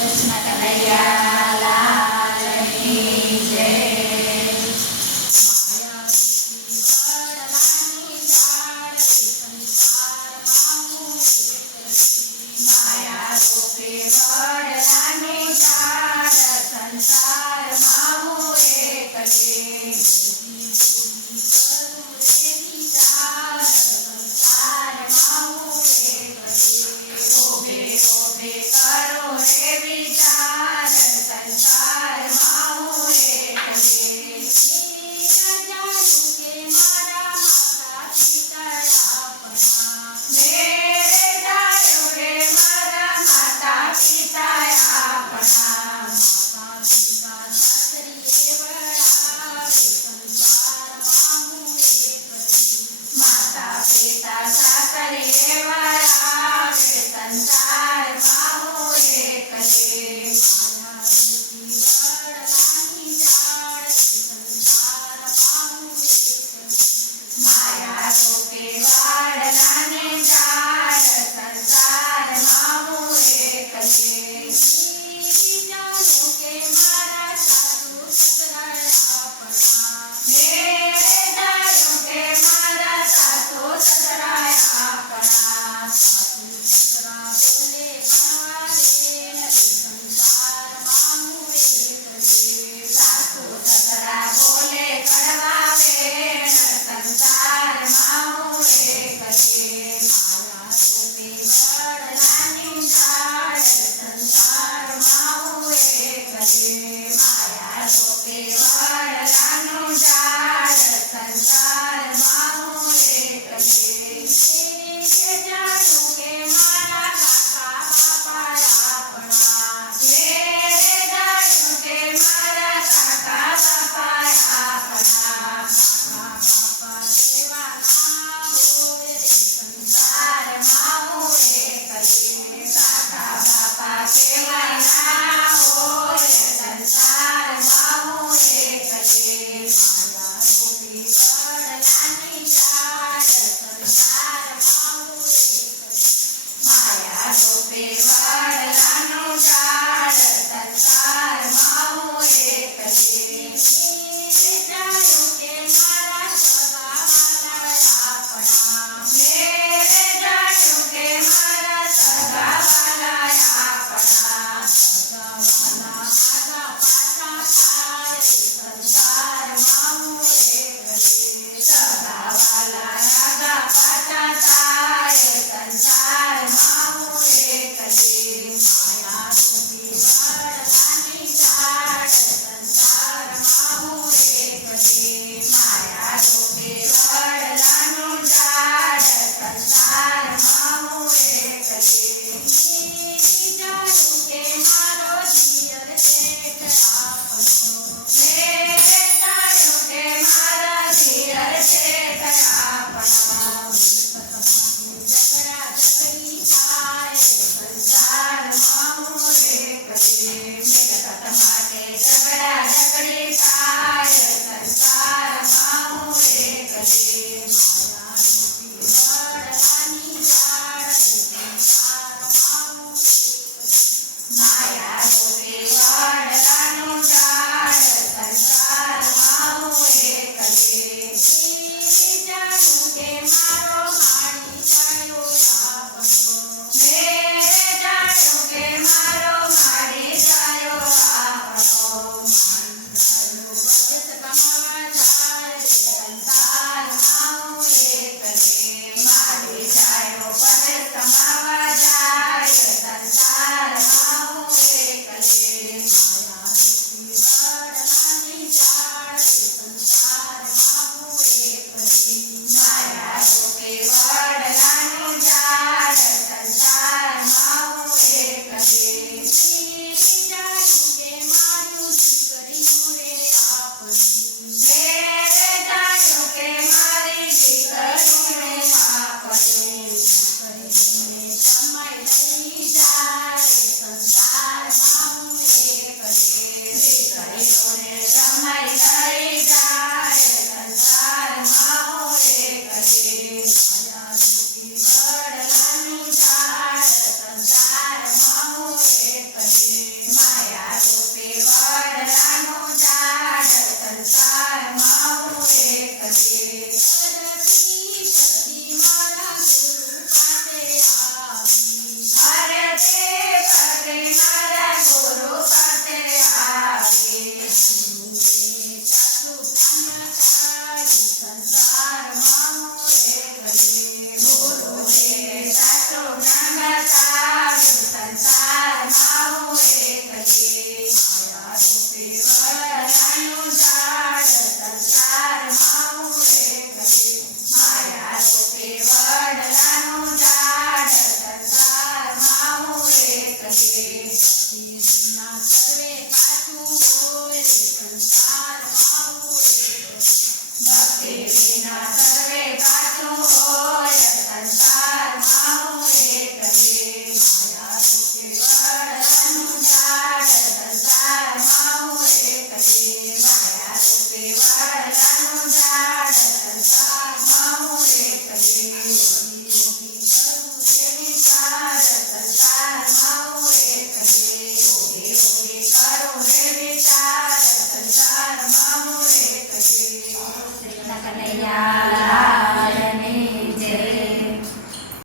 Terus mata bayar.